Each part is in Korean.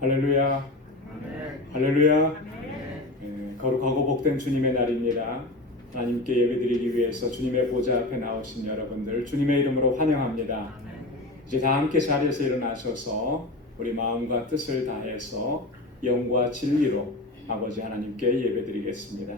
할렐루야. 할렐루야. 거룩하고 복된 주님의 날입니다. 하나님께 예배드리기 위해서 주님의 보좌 앞에 나오신 여러분들 주님의 이름으로 환영합니다. 이제 다 함께 자리에서 일어나셔서 우리 마음과 뜻을 다해서 영과 진리로 아버지 하나님께 예배드리겠습니다.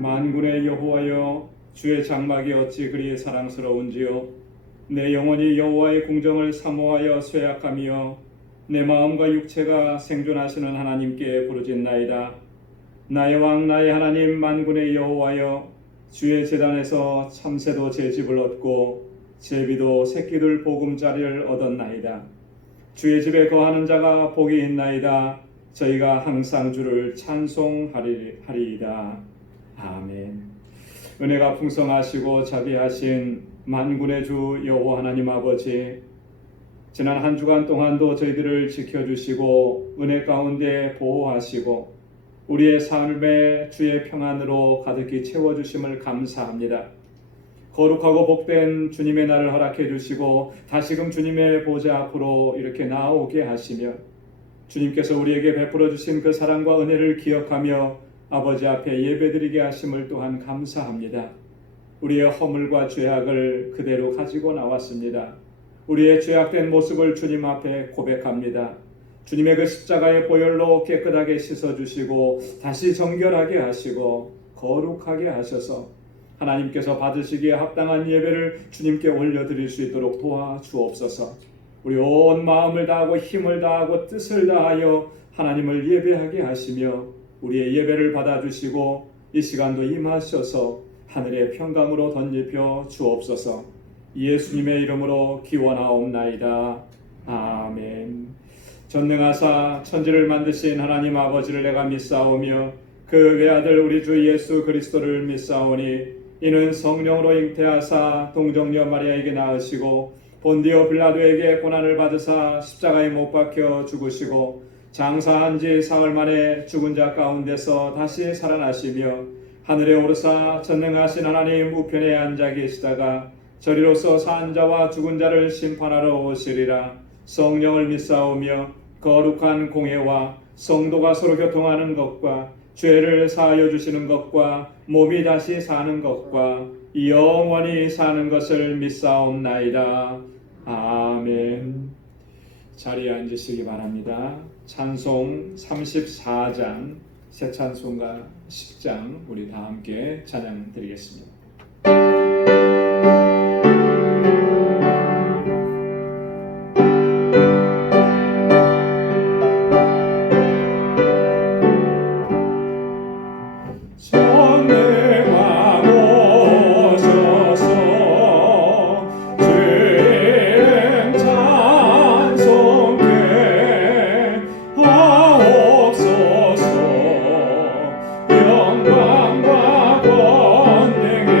만군의 여호와여, 주의 장막이 어찌 그리 사랑스러운지요. 내 영혼이 여호와의 궁정을 사모하여 쇠약하며 내 마음과 육체가 생존하시는 하나님께 부르짖나이다. 나의 왕 나의 하나님 만군의 여호와여, 주의 제단에서 참새도 제 집을 얻고 제비도 새끼들 보금자리를 얻었나이다. 주의 집에 거하는 자가 복이 있나이다. 저희가 항상 주를 찬송하리이다. 아멘. 은혜가 풍성하시고 자비하신 만군의 주 여호와 하나님 아버지, 지난 한 주간 동안도 저희들을 지켜주시고 은혜 가운데 보호하시고 우리의 삶에 주의 평안으로 가득히 채워주심을 감사합니다. 거룩하고 복된 주님의 날을 허락해 주시고 다시금 주님의 보좌 앞으로 이렇게 나오게 하시며 주님께서 우리에게 베풀어 주신 그 사랑과 은혜를 기억하며 아버지 앞에 예배드리게 하심을 또한 감사합니다. 우리의 허물과 죄악을 그대로 가지고 나왔습니다. 우리의 죄악된 모습을 주님 앞에 고백합니다. 주님의 그 십자가의 보혈로 깨끗하게 씻어주시고 다시 정결하게 하시고 거룩하게 하셔서 하나님께서 받으시기에 합당한 예배를 주님께 올려드릴 수 있도록 도와주옵소서. 우리 온 마음을 다하고 힘을 다하고 뜻을 다하여 하나님을 예배하게 하시며 우리의 예배를 받아주시고 이 시간도 임하셔서 하늘의 평강으로 덧입혀 주옵소서. 예수님의 이름으로 기원하옵나이다. 아멘. 전능하사 천지를 만드신 하나님 아버지를 내가 믿사오며 그 외아들 우리 주 예수 그리스도를 믿사오니 이는 성령으로 잉태하사 동정녀 마리아에게 낳으시고 본디오 빌라도에게 고난을 받으사 십자가에 못 박혀 죽으시고 장사한 지 사흘 만에 죽은 자 가운데서 다시 살아나시며 하늘에 오르사 전능하신 하나님 우편에 앉아 계시다가 저리로서 산 자와 죽은 자를 심판하러 오시리라. 성령을 믿사오며 거룩한 공회와 성도가 서로 교통하는 것과 죄를 사하여 주시는 것과 몸이 다시 사는 것과 영원히 사는 것을 믿사옵나이다. 아멘. 자리에 앉으시기 바랍니다. 찬송 34장, 새 찬송가 10장 우리 다 함께 찬양 드리겠습니다. 영광과 권능이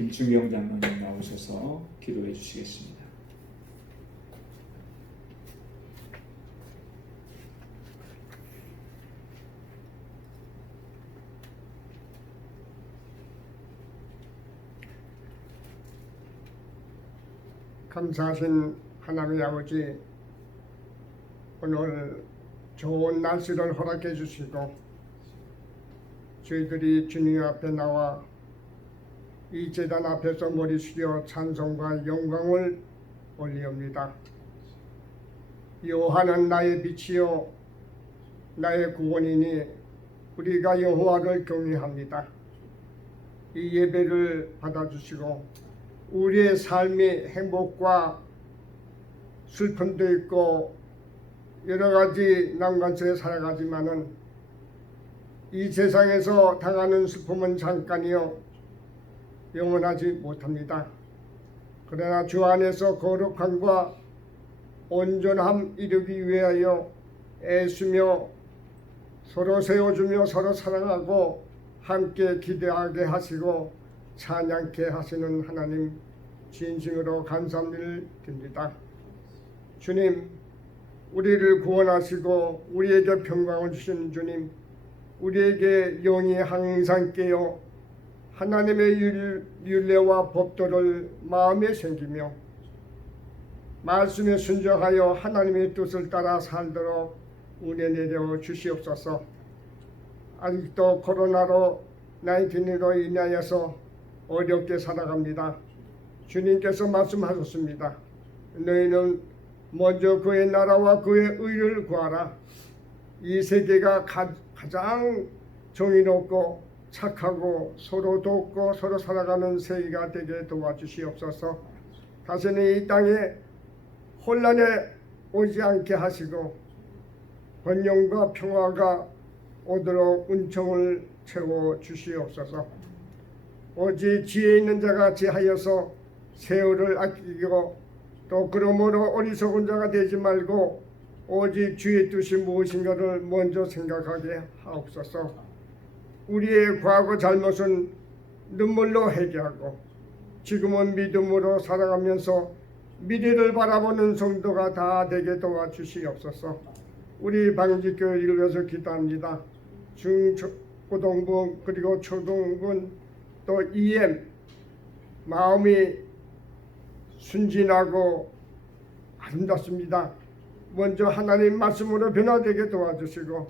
김충경 장로님 나오셔서 기도해 주시겠습니다. 감사하신 하나님의 아버지, 오늘 좋은 날씨를 허락해 주시고 저희들이 주님 앞에 나와 이 제단 앞에서 머리 숙여 찬송과 영광을 올리옵니다. 여호와는 나의 빛이요 나의 구원이니 우리가 여호와를 경외합니다. 이 예배를 받아주시고 우리의 삶이 행복과 슬픔도 있고 여러 가지 난관 속에 살아가지만은 이 세상에서 당하는 슬픔은 잠깐이요 영원하지 못합니다. 그러나 주 안에서 거룩함과 온전함 이루기 위하여 애쓰며 서로 세워주며 서로 사랑하고 함께 기대하게 하시고 찬양케 하시는 하나님, 진심으로 감사를 드립니다. 주님, 우리를 구원하시고 우리에게 평강을 주신 주님, 우리에게 영이 항상 깨어 하나님의 율례와 법도를 마음에 생기며 말씀에 순종하여 하나님의 뜻을 따라 살도록 은혜 내려 주시옵소서. 아직도 코로나로 19으로 인하여서 어렵게 살아갑니다. 주님께서 말씀하셨습니다. 너희는 먼저 그의 나라와 그의 의를 구하라. 이 세계가 가장 정의롭고 착하고 서로 돕고 서로 살아가는 세계가 되게 도와주시옵소서. 다시는 이 땅에 혼란에 오지 않게 하시고 번영과 평화가 오도록 은총을 채워 주시옵소서. 오직 지혜 있는 자가 지하여서 세월을 아끼고 또 그러므로 어리석은 자가 되지 말고 오직 주의 뜻이 무엇인가를 먼저 생각하게 하옵소서. 우리의 과거 잘못은 눈물로 회개하고 지금은 믿음으로 살아가면서 미래를 바라보는 성도가 다 되게 도와주시옵소서. 우리 방직교회를 위해서 기도합니다. 중고등부 그리고 초등부 또 EM 마음이 순진하고 아름답습니다. 먼저 하나님 말씀으로 변화되게 도와주시고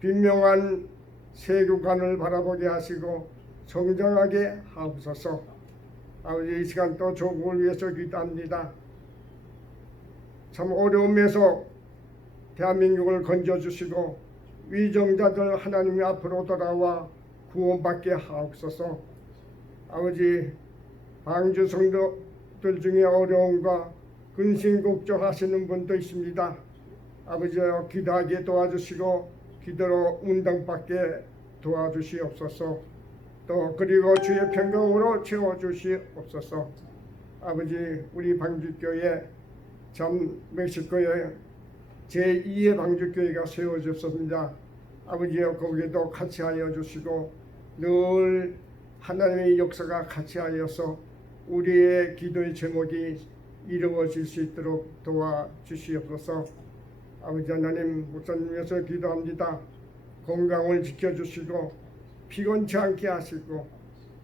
분명한 세계관을 바라보게 하시고 성장하게 하옵소서. 아버지, 이 시간 또 조국을 위해서 기도합니다. 참 어려움에서 대한민국을 건져주시고 위정자들 하나님 앞으로 돌아와 구원받게 하옵소서. 아버지, 방주 성도들 중에 어려움과 근심 걱정하시는 분도 있습니다. 아버지여, 기도하게 도와주시고 기도로 응답받게 도와주시옵소서. 또 그리고 주의 평강으로 채워주시옵소서. 아버지, 우리 방주교회 참 멕시코에 제2의 방주교회가 세워졌습니다. 아버지여, 거기도 같이 하여 주시고 늘 하나님의 역사가 같이 하여서 우리의 기도의 제목이 이루어질 수 있도록 도와주시옵소서. 아버지 하나님, 목사님 위해서 기도합니다. 건강을 지켜주시고 피곤치 않게 하시고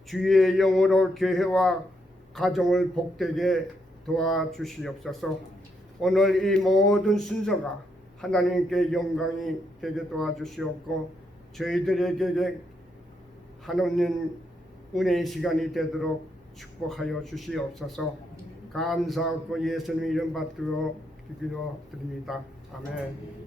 주의 영으로 교회와 가정을 복되게 도와주시옵소서. 오늘 이 모든 순서가 하나님께 영광이 되게 도와주시옵고 저희들에게 하나님 은혜의 시간이 되도록 축복하여 주시옵소서. 감사하고 예수님 이름 받들어 기도드립니다. 아멘.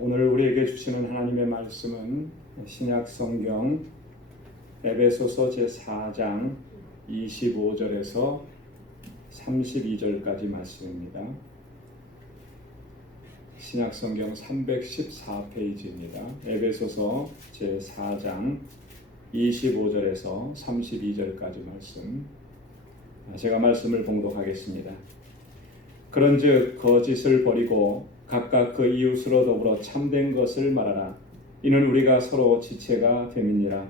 오늘 우리에게 주시는 하나님의 말씀은 신약 성경 에베소서 제4장 25절에서 32절까지 말씀입니다. 신약성경 314페이지입니다. 에베소서 제4장 25절에서 32절까지 말씀. 제가 말씀을 봉독하겠습니다. 그런즉 거짓을 버리고 각각 그 이웃으로 더불어 참된 것을 말하라. 이는 우리가 서로 지체가 됨이니라.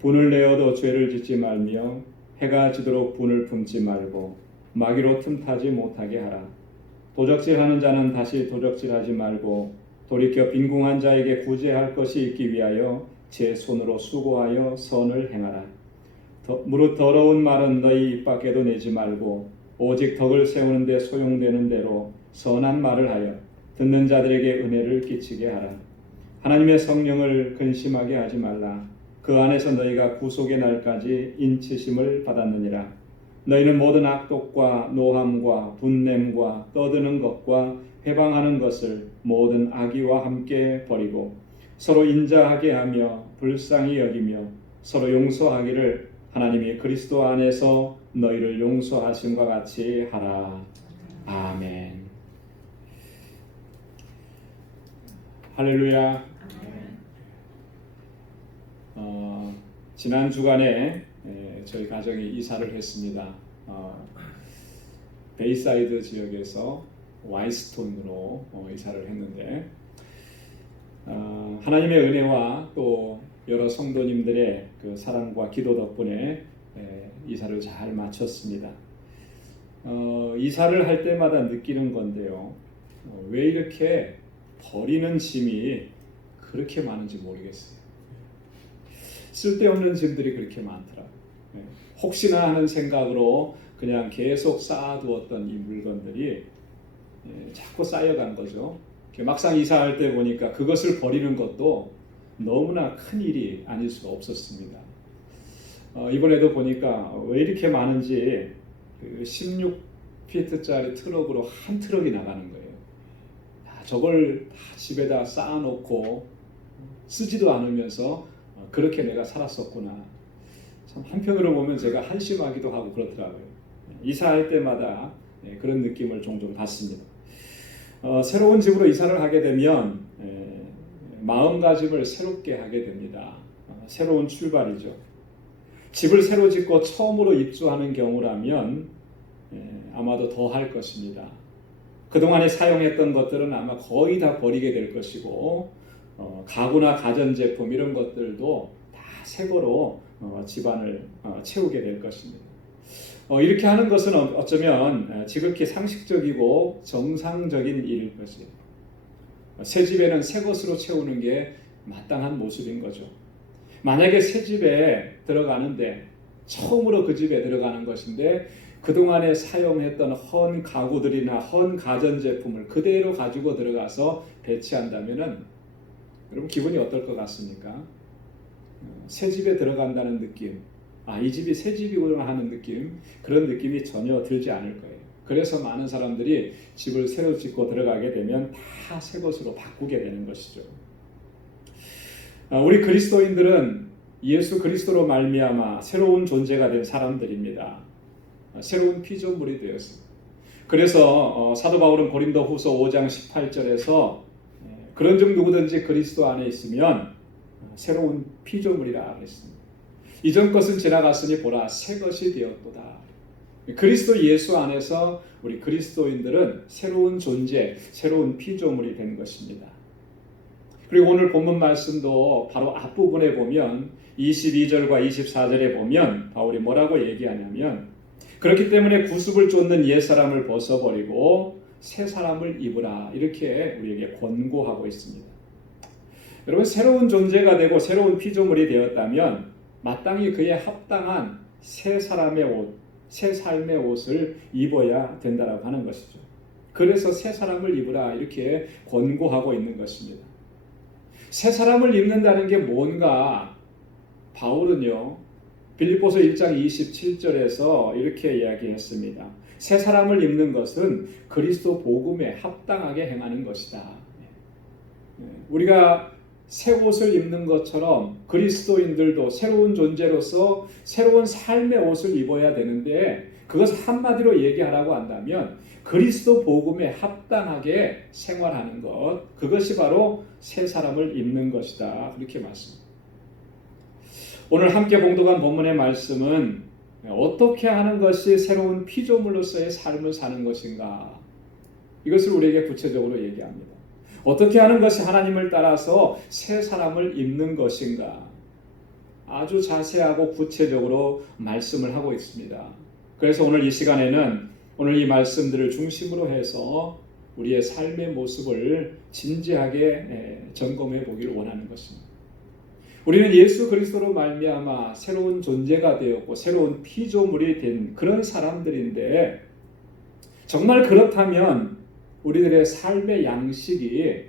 분을 내어도 죄를 짓지 말며 해가 지도록 분을 품지 말고 마귀로 틈타지 못하게 하라. 도적질하는 자는 다시 도적질하지 말고 돌이켜 빈궁한 자에게 구제할 것이 있기 위하여 제 손으로 수고하여 선을 행하라. 무릇 더러운 말은 너희 입 밖에도 내지 말고 오직 덕을 세우는 데 소용되는 대로 선한 말을 하여 듣는 자들에게 은혜를 끼치게 하라. 하나님의 성령을 근심하게 하지 말라. 그 안에서 너희가 구속의 날까지 인치심을 받았느니라. 너희는 모든 악독과 노함과 분냄과 떠드는 것과 회방하는 것을 모든 악의와 함께 버리고 서로 인자하게 하며 불쌍히 여기며 서로 용서하기를 하나님이 그리스도 안에서 너희를 용서하심과 같이 하라. 아멘. 할렐루야. 지난 주간에 저희 가정이 이사를 했습니다. 베이사이드 지역에서 와이스톤으로 이사를 했는데 하나님의 은혜와 또 여러 성도님들의 그 사랑과 기도 덕분에 이사를 잘 마쳤습니다. 이사를 할 때마다 느끼는 건데요. 왜 이렇게 버리는 짐이 그렇게 많은지 모르겠어요. 쓸데없는 짐들이 그렇게 많더라고요. 혹시나 하는 생각으로 그냥 계속 쌓아두었던 이 물건들이 자꾸 쌓여간 거죠. 막상 이사할 때 보니까 그것을 버리는 것도 너무나 큰 일이 아닐 수가 없었습니다. 이번에도 보니까 왜 이렇게 많은지 16피트짜리 트럭으로 한 트럭이 나가는 거예요. 저걸 다 집에다 쌓아놓고 쓰지도 않으면서 그렇게 내가 살았었구나. 참 한편으로 보면 제가 한심하기도 하고 그렇더라고요. 이사할 때마다 그런 느낌을 종종 받습니다. 새로운 집으로 이사를 하게 되면 마음가짐을 새롭게 하게 됩니다. 새로운 출발이죠. 집을 새로 짓고 처음으로 입주하는 경우라면 아마도 더 할 것입니다. 그동안에 사용했던 것들은 아마 거의 다 버리게 될 것이고 가구나 가전제품 이런 것들도 다 새거로 집안을 채우게 될 것입니다. 이렇게 하는 것은 어쩌면 지극히 상식적이고 정상적인 일일 것이에요. 새 집에는 새 것으로 채우는 게 마땅한 모습인 거죠. 만약에 새 집에 들어가는데 처음으로 그 집에 들어가는 것인데 그동안에 사용했던 헌 가구들이나 헌 가전제품을 그대로 가지고 들어가서 배치한다면은 여러분 기분이 어떨 것 같습니까? 새 집에 들어간다는 느낌, 이 집이 새 집이구나 하는 느낌, 그런 느낌이 전혀 들지 않을 거예요. 그래서 많은 사람들이 집을 새로 짓고 들어가게 되면 다 새 것으로 바꾸게 되는 것이죠. 우리 그리스도인들은 예수 그리스도로 말미암아 새로운 존재가 된 사람들입니다. 새로운 피조물이 되었습니다. 그래서 사도 바울은 고린도후서 5장 18절에서 그런즉 누구든지 그리스도 안에 있으면 새로운 피조물이라 했습니다. 이전 것은 지나갔으니 보라 새 것이 되었도다. 그리스도 예수 안에서 우리 그리스도인들은 새로운 존재, 새로운 피조물이 된 것입니다. 그리고 오늘 본문 말씀도 바로 앞부분에 보면 22절과 24절에 보면 바울이 뭐라고 얘기하냐면 그렇기 때문에 구습을 쫓는 옛사람을 벗어버리고 새 사람을 입으라 이렇게 우리에게 권고하고 있습니다. 여러분 새로운 존재가 되고 새로운 피조물이 되었다면 마땅히 그에 합당한 새 사람의 옷, 새 삶의 옷을 입어야 된다라고 하는 것이죠. 그래서 새 사람을 입으라 이렇게 권고하고 있는 것입니다. 새 사람을 입는다는 게 뭔가 바울은요 빌립보서 1장 27절에서 이렇게 이야기했습니다. 새 사람을 입는 것은 그리스도 복음에 합당하게 행하는 것이다. 우리가 새 옷을 입는 것처럼 그리스도인들도 새로운 존재로서 새로운 삶의 옷을 입어야 되는데 그것을 한마디로 얘기하라고 한다면 그리스도 복음에 합당하게 생활하는 것, 그것이 바로 새 사람을 입는 것이다. 그렇게 말씀합니다. 오늘 함께 봉독한 본문의 말씀은 어떻게 하는 것이 새로운 피조물로서의 삶을 사는 것인가, 이것을 우리에게 구체적으로 얘기합니다. 어떻게 하는 것이 하나님을 따라서 새 사람을 입는 것인가, 아주 자세하고 구체적으로 말씀을 하고 있습니다. 그래서 오늘 이 시간에는 오늘 이 말씀들을 중심으로 해서 우리의 삶의 모습을 진지하게 점검해 보기를 원하는 것입니다. 우리는 예수 그리스도로 말미암아 새로운 존재가 되었고 새로운 피조물이 된 그런 사람들인데, 정말 그렇다면 우리들의 삶의 양식이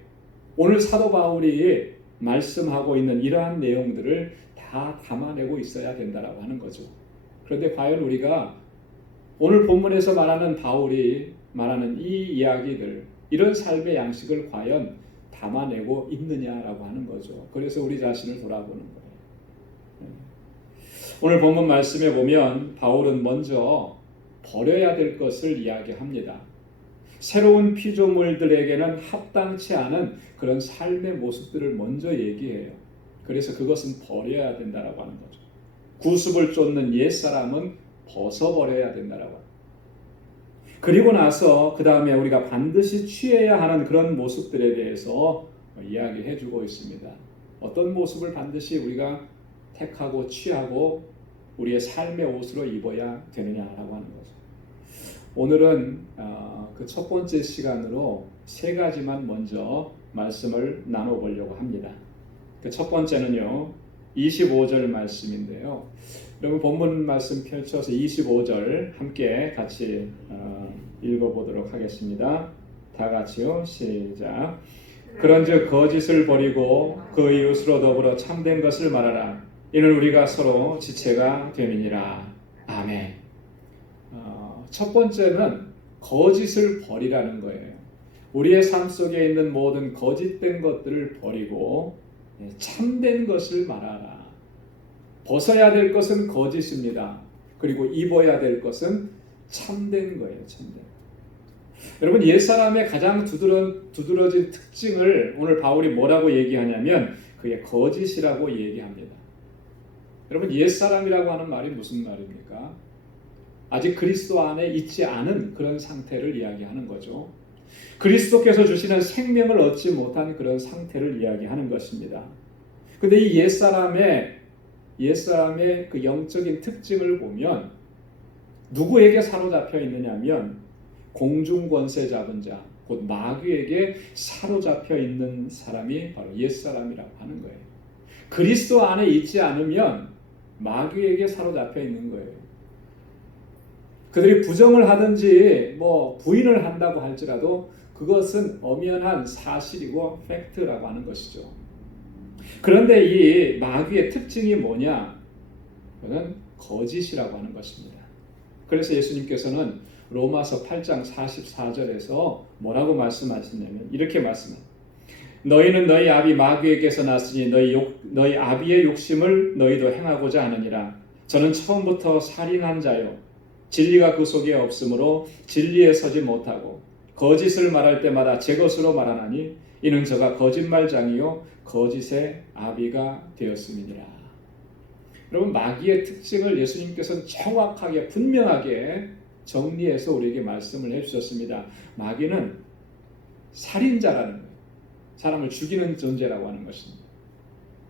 오늘 사도 바울이 말씀하고 있는 이러한 내용들을 다 담아내고 있어야 된다라고 하는 거죠. 그런데 과연 우리가 오늘 본문에서 말하는 바울이 말하는 이 이야기들, 이런 삶의 양식을 과연 담아내고 있느냐라고 하는 거죠. 그래서 우리 자신을 돌아보는 거예요. 오늘 본문 말씀에 보면 바울은 먼저 버려야 될 것을 이야기합니다. 새로운 피조물들에게는 합당치 않은 그런 삶의 모습들을 먼저 얘기해요. 그래서 그것은 버려야 된다라고 하는 거죠. 구습을 쫓는 옛사람은 벗어버려야 된다라고 합니다. 그리고 나서 그 다음에 우리가 반드시 취해야 하는 그런 모습들에 대해서 이야기해 주고 있습니다. 어떤 모습을 반드시 우리가 택하고 취하고 우리의 삶의 옷으로 입어야 되느냐라고 하는 거죠. 오늘은 그 첫 번째 시간으로 세 가지만 먼저 말씀을 나눠보려고 합니다. 그 첫 번째는요, 25절 말씀인데요. 여러분 본문 말씀 펼쳐서 25절 함께 같이 읽어보도록 하겠습니다. 다 같이요. 시작. 그런즉 거짓을 버리고 그 이웃으로 더불어 참된 것을 말하라. 이는 우리가 서로 지체가 됨이니라. 아멘. 첫 번째는 거짓을 버리라는 거예요. 우리의 삶 속에 있는 모든 거짓된 것들을 버리고 참된 것을 말하라. 벗어야 될 것은 거짓입니다. 그리고 입어야 될 것은 참된 거예요. 참된. 여러분, 옛사람의 가장 두드러진 특징을 오늘 바울이 뭐라고 얘기하냐면 그게 거짓이라고 얘기합니다. 여러분, 옛사람이라고 하는 말이 무슨 말입니까? 아직 그리스도 안에 있지 않은 그런 상태를 이야기하는 거죠. 그리스도께서 주시는 생명을 얻지 못한 그런 상태를 이야기하는 것입니다. 근데 이 옛사람의 그 영적인 특징을 보면 누구에게 사로잡혀 있느냐면 공중권세 잡은 자, 곧 마귀에게 사로잡혀 있는 사람이 바로 옛사람이라고 하는 거예요. 그리스도 안에 있지 않으면 마귀에게 사로잡혀 있는 거예요. 그들이 부정을 하든지 부인을 한다고 할지라도 그것은 엄연한 사실이고 팩트라고 하는 것이죠. 그런데 이 마귀의 특징이 뭐냐? 그는 거짓이라고 하는 것입니다. 그래서 예수님께서는 로마서 8장 44절에서 뭐라고 말씀하시냐면 이렇게 말씀합니다. 너희는 너희 아비 마귀에게서 났으니 너희 아비의 욕심을 너희도 행하고자 하느니라. 저는 처음부터 살인한 자요 진리가 그 속에 없으므로 진리에 서지 못하고 거짓을 말할 때마다 제 것으로 말하나니 이는 저가 거짓말장이요 거짓의 아비가 되었음이니라. 여러분, 마귀의 특징을 예수님께서는 정확하게 분명하게 정리해서 우리에게 말씀을 해주셨습니다. 마귀는 살인자라는 거예요. 사람을 죽이는 존재라고 하는 것입니다.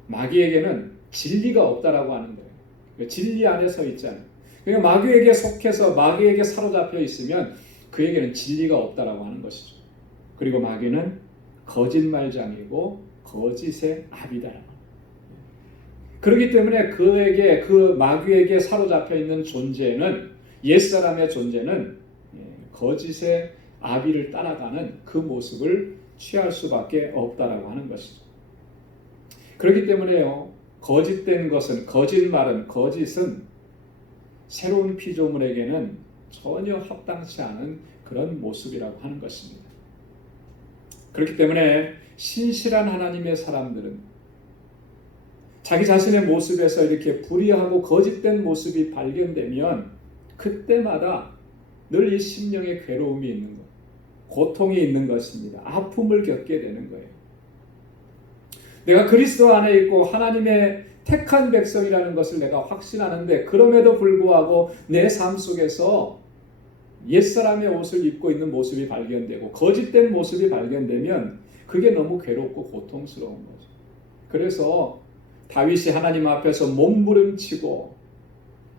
마귀에게는 진리가 없다라고 하는 거예요. 진리 안에 서 있잖아요. 그러니까 마귀에게 속해서 마귀에게 사로잡혀 있으면 그에게는 진리가 없다라고 하는 것이죠. 그리고 마귀는 거짓말장이고 거짓의 아비다. 그렇기 때문에 그 마귀에게 사로잡혀 있는 존재는, 옛사람의 존재는 거짓의 아비를 따라가는 그 모습을 취할 수밖에 없다라고 하는 것이죠. 그렇기 때문에요, 거짓된 것은, 거짓말은, 거짓은 새로운 피조물에게는 전혀 합당치 않은 그런 모습이라고 하는 것입니다. 그렇기 때문에 신실한 하나님의 사람들은 자기 자신의 모습에서 이렇게 불의하고 거짓된 모습이 발견되면 그때마다 늘 이 심령의 괴로움이 있는 것, 고통이 있는 것입니다. 아픔을 겪게 되는 거예요. 내가 그리스도 안에 있고 하나님의 택한 백성이라는 것을 내가 확신하는데 그럼에도 불구하고 내 삶 속에서 옛사람의 옷을 입고 있는 모습이 발견되고 거짓된 모습이 발견되면 그게 너무 괴롭고 고통스러운 거죠. 그래서 다윗이 하나님 앞에서 몸부림치고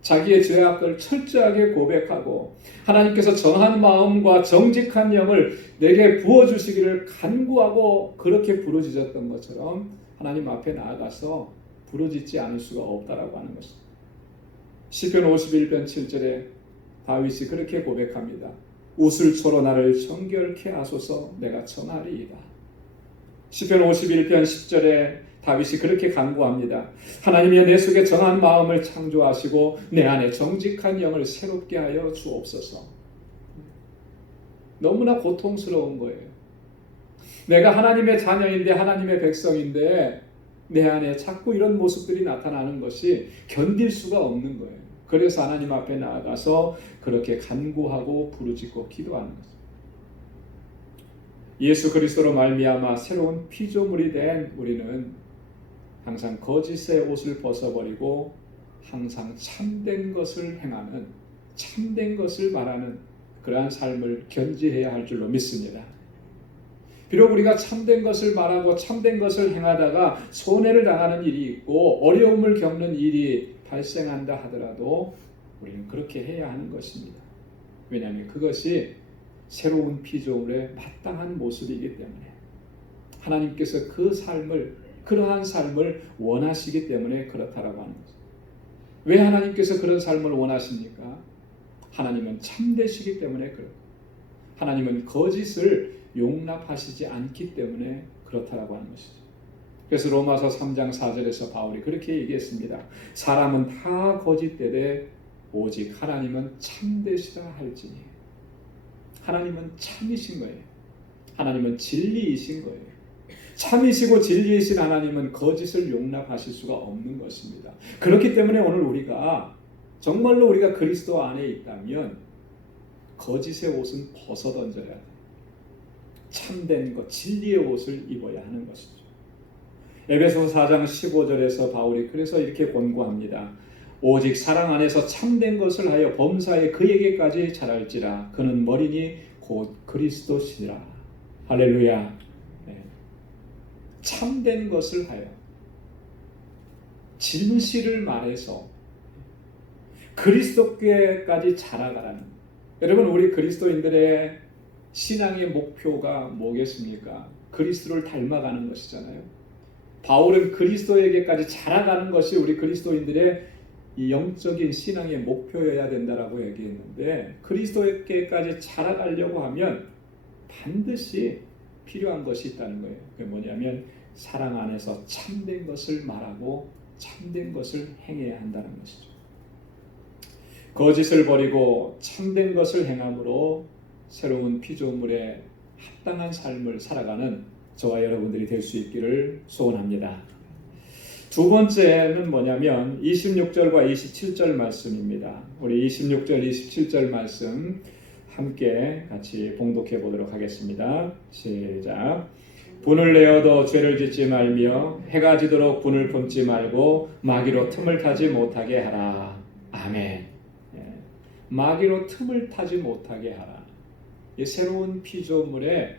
자기의 죄악을 철저하게 고백하고 하나님께서 정한 마음과 정직한 영을 내게 부어주시기를 간구하고 그렇게 부르짖었던 것처럼 하나님 앞에 나아가서 부르짖지 않을 수가 없다라고 하는 것입니다. 시편 51편 7절에 다윗이 그렇게 고백합니다. 웃을초로 나를 정결케 하소서 내가 청하리이다. 시편 51편 10절에 다윗이 그렇게 간구합니다. 하나님이여 내 속에 정한 마음을 창조하시고 내 안에 정직한 영을 새롭게 하여 주옵소서. 너무나 고통스러운 거예요. 내가 하나님의 자녀인데 하나님의 백성인데 내 안에 자꾸 이런 모습들이 나타나는 것이 견딜 수가 없는 거예요. 그래서 하나님 앞에 나아가서 그렇게 간구하고 부르짖고 기도하는 것입니다. 예수 그리스도로 말미암아 새로운 피조물이 된 우리는 항상 거짓의 옷을 벗어버리고 항상 참된 것을 행하는, 참된 것을 말하는 그러한 삶을 견지해야 할 줄로 믿습니다. 비록 우리가 참된 것을 말하고 참된 것을 행하다가 손해를 당하는 일이 있고 어려움을 겪는 일이 발생한다 하더라도 우리는 그렇게 해야 하는 것입니다. 왜냐하면 그것이 새로운 피조물의 마땅한 모습이기 때문에 하나님께서 그러한 삶을 원하시기 때문에 그렇다라고 하는 거죠. 왜 하나님께서 그런 삶을 원하십니까? 하나님은 참되시기 때문에 그렇고 하나님은 거짓을 용납하시지 않기 때문에 그렇다라고 하는 것이죠. 그래서 로마서 3장 4절에서 바울이 그렇게 얘기했습니다. 사람은 다 거짓되되 오직 하나님은 참되시라 할지니. 하나님은 참이신 거예요. 하나님은 진리이신 거예요. 참이시고 진리이신 하나님은 거짓을 용납하실 수가 없는 것입니다. 그렇기 때문에 오늘 우리가 정말로 우리가 그리스도 안에 있다면 거짓의 옷은 벗어던져야 돼요. 참된 것, 진리의 옷을 입어야 하는 것이죠. 에베소서 4장 15절에서 바울이 그래서 이렇게 권고합니다. 오직 사랑 안에서 참된 것을 하여 범사에 그에게까지 자랄지라. 그는 머리니 곧 그리스도시니라. 할렐루야. 네. 참된 것을 하여 진실을 말해서 그리스도께까지 자라가라는. 여러분, 우리 그리스도인들의 신앙의 목표가 뭐겠습니까? 그리스도를 닮아가는 것이잖아요. 바울은 그리스도에게까지 자라가는 것이 우리 그리스도인들의 이 영적인 신앙의 목표여야 된다라고 얘기했는데 그리스도에게까지 자라가려고 하면 반드시 필요한 것이 있다는 거예요. 그게 뭐냐면 사랑 안에서 참된 것을 말하고 참된 것을 행해야 한다는 것이죠. 거짓을 버리고 참된 것을 행함으로 새로운 피조물에 합당한 삶을 살아가는 저와 여러분들이 될 수 있기를 소원합니다. 두 번째는 뭐냐면 26절과 27절 말씀입니다. 우리 26절, 27절 말씀 함께 같이 봉독해 보도록 하겠습니다. 시작. 분을 내어도 죄를 짓지 말며 해가 지도록 분을 품지 말고 마귀로 틈을 타지 못하게 하라. 아멘. 마귀로 틈을 타지 못하게 하라. 이 새로운 피조물의